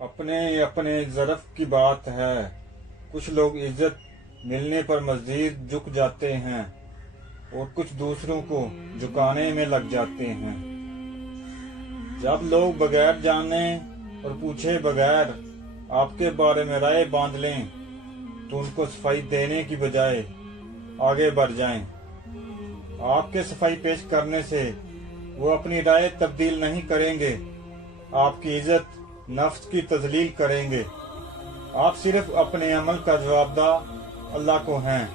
अपने अपने ज़र्फ की बात है। कुछ लोग इज्जत मिलने पर मज़ीद झुक जाते हैं और कुछ दूसरों को झुकाने में लग जाते हैं। जब लोग बगैर जाने और पूछे बगैर आपके बारे में राय बांध लें तो उनको सफाई देने की बजाय आगे बढ़ जाएं। आपके सफाई पेश करने से वो अपनी राय तब्दील नहीं करेंगे, आपकी इज्जत नफ्स की तजलील करेंगे। आप सिर्फ अपने अमल का जवाबदार अल्लाह को हैं,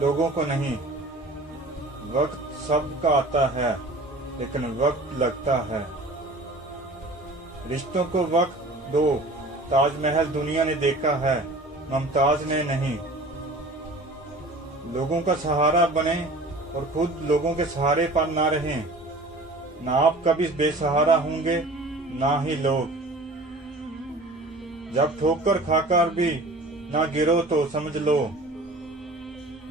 लोगों को नहीं। वक्त सबका आता है लेकिन वक्त लगता है। रिश्तों को वक्त दो। ताजमहल दुनिया ने देखा है, मुमताज ने नहीं। लोगों का सहारा बने और खुद लोगों के सहारे पर ना रहें। ना आप कभी बेसहारा होंगे ना ही लोग। जब ठोकर खाकर भी ना गिरो तो समझ लो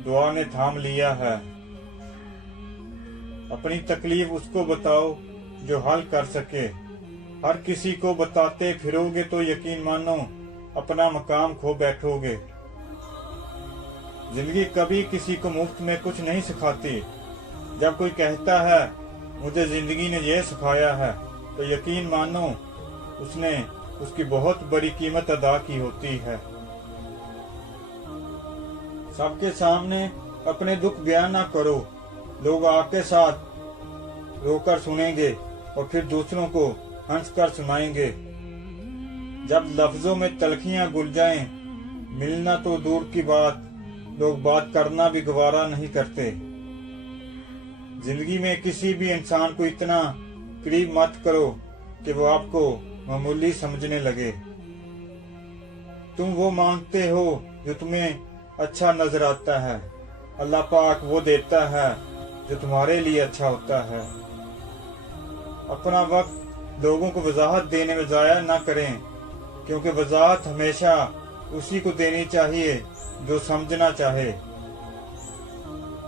दुआ ने थाम लिया है। अपनी तकलीफ उसको बताओ जो हल कर सके। हर किसी को बताते फिरोगे तो यकीन मानो अपना मकाम खो बैठोगे। जिंदगी कभी किसी को मुफ्त में कुछ नहीं सिखाती। जब कोई कहता है मुझे जिंदगी ने यह सिखाया है तो यकीन मानो उसने उसकी बहुत बड़ी कीमत अदा की होती है। सबके सामने अपने दुख बयान ना करो। लोग आपके साथ रोकर सुनेंगे और फिर दूसरों को हंस कर सुनाएंगे। जब लफ्जों में तलखियां घुल जाएं, मिलना तो दूर की बात, लोग बात करना भी गवारा नहीं करते। जिंदगी में किसी भी इंसान को इतना करीब मत करो कि वो आपको मामूली समझने लगे। तुम वो मांगते हो जो तुम्हें अच्छा नजर आता है। अल्लाह पाक वो देता है जो तुम्हारे लिए अच्छा होता है। अपना वक्त लोगों को वजाहत देने में जाया ना करें, क्योंकि वजाहत हमेशा उसी को देनी चाहिए जो समझना चाहे।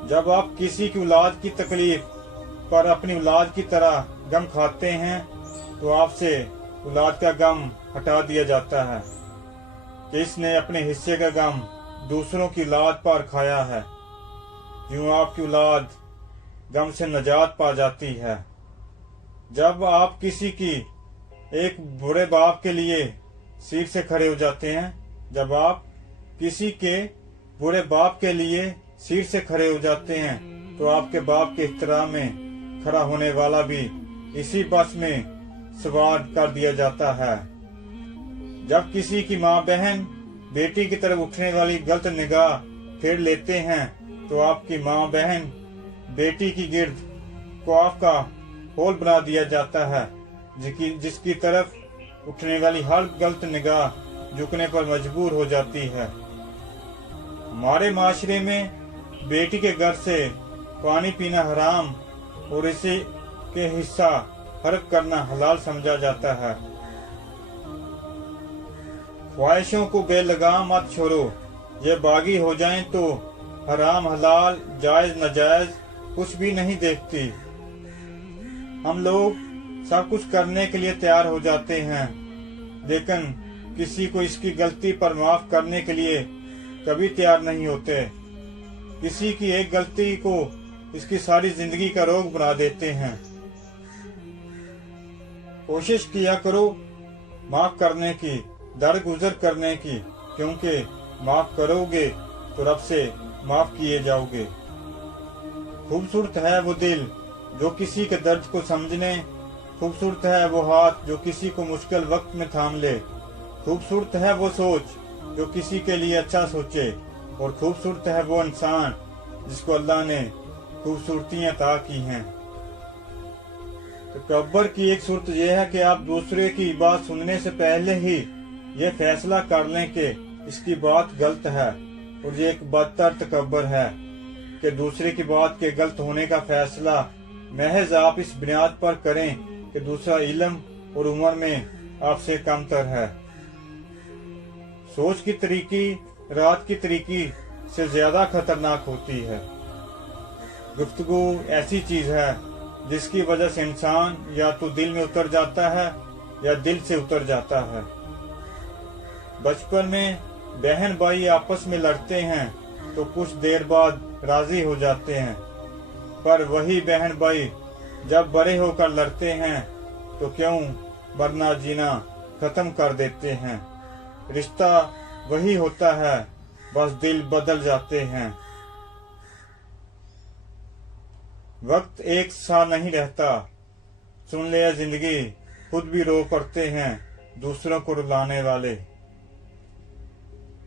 जब आप किसी की औलाद की तकलीफ पर अपनी औलाद की तरह गम खाते हैं तो आपसे औलाद का गम हटा दिया जाता है कि इसने अपने हिस्से का गम दूसरों की औलाद पर खाया है। यूं आपकी औलाद गम से नजात पा जाती है। जब आप किसी की एक बुरे बाप के लिए सीट से खड़े हो जाते हैं, जब आप किसी के बुरे बाप के लिए सीट से खड़े हो जाते हैं तो आपके बाप के एहतराम में खड़ा होने वाला भी इसी बस में सवार कर दिया जाता है। जब किसी की माँ बहन बेटी की तरफ उठने वाली गलत निगाह फेर लेते हैं तो आपकी माँ बहन बेटी की गिर्द ख्वाब का होल बना दिया जाता है, जिसकी तरफ उठने वाली हर गलत निगाह झुकने पर मजबूर हो जाती है। हमारे माशरे में बेटी के घर से पानी पीना हराम और इसे के हिस्सा फर्क करना हलाल समझा जाता है। ख्वाहिशों को बेलगाम मत छोड़ो। ये बागी हो जाएं तो हराम हलाल जायज नाजायज कुछ भी नहीं देखती। हम लोग सब कुछ करने के लिए तैयार हो जाते हैं, लेकिन किसी को इसकी गलती पर माफ करने के लिए कभी तैयार नहीं होते। किसी की एक गलती को इसकी सारी जिंदगी का रोग बना देते हैं। कोशिश किया करो माफ करने की, दरगुजर करने की, क्योंकि माफ करोगे तो रब से माफ किए जाओगे। खूबसूरत है वो दिल जो किसी के दर्द को समझने, खूबसूरत है वो हाथ जो किसी को मुश्किल वक्त में थाम ले, खूबसूरत है वो सोच जो किसी के लिए अच्छा सोचे, और खूबसूरत है वो इंसान जिसको अल्लाह ने खूबसूरतियां अता की हैं। तकब्बुर की एक सूरत यह है कि आप दूसरे की बात सुनने से पहले ही ये फैसला कर लें कि इसकी बात गलत है, और ये एक बदतर तकब्बुर है कि दूसरे की बात के गलत होने का फैसला महज आप इस बुनियाद पर करें कि दूसरा इल्म और उम्र में आपसे कमतर है। सोच की तरीकी रात की तरीकी से ज्यादा खतरनाक होती है। गुफ्तगू ऐसी चीज है जिसकी वजह से इंसान या तो दिल में उतर जाता है या दिल से उतर जाता है। बचपन में बहन भाई आपस में लड़ते हैं तो कुछ देर बाद राजी हो जाते हैं, पर वही बहन भाई जब बड़े होकर लड़ते हैं तो क्यों मरना जीना खत्म कर देते हैं। रिश्ता वही होता है, बस दिल बदल जाते हैं। वक्त एक सा नहीं रहता, सुन लिया जिंदगी खुद भी रो पड़ते हैं दूसरों को रुलाने वाले।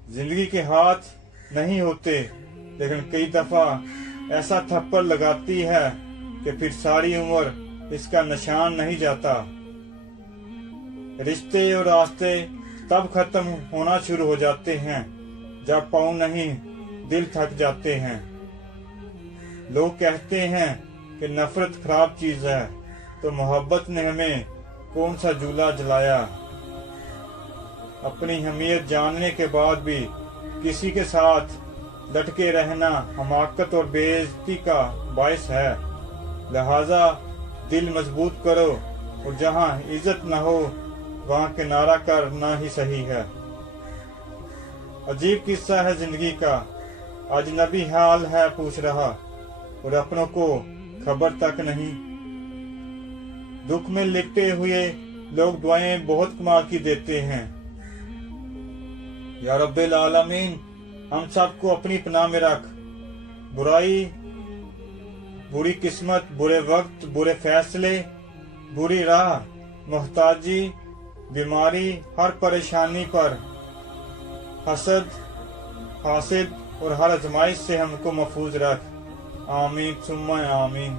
जिंदगी के हाथ नहीं होते, लेकिन कई दफा ऐसा थप्पड़ लगाती है कि फिर सारी उम्र इसका निशान नहीं जाता। रिश्ते और रास्ते तब खत्म होना शुरू हो जाते हैं जब पाँव नहीं दिल थक जाते हैं। लोग कहते हैं कि नफरत खराब चीज है, तो मोहब्बत ने हमें कौन सा झूला जलाया। अपनी अहमियत जानने के बाद भी किसी के साथ लटके रहना हमाकत और बेइज्जती का बायस है। लिहाजा दिल मजबूत करो और जहां इज्जत न हो वहां किनारा करना ही सही है। अजीब किस्सा है जिंदगी का, अजनबी हाल है पूछ रहा और अपनों को खबर तक नहीं। दुख में लिपटे हुए लोग दुआएं बहुत कमाल की देते हैं। या रब्बिल आलमीन, हम सबको अपनी पनाह में रख। बुराई, बुरी किस्मत, बुरे वक्त, बुरे फैसले, बुरी राह, मोहताजी, बीमारी, हर परेशानी पर हसद, हासिद और हर आजमाइश से हमको महफूज रख। आमीन सुम्मा आमीन।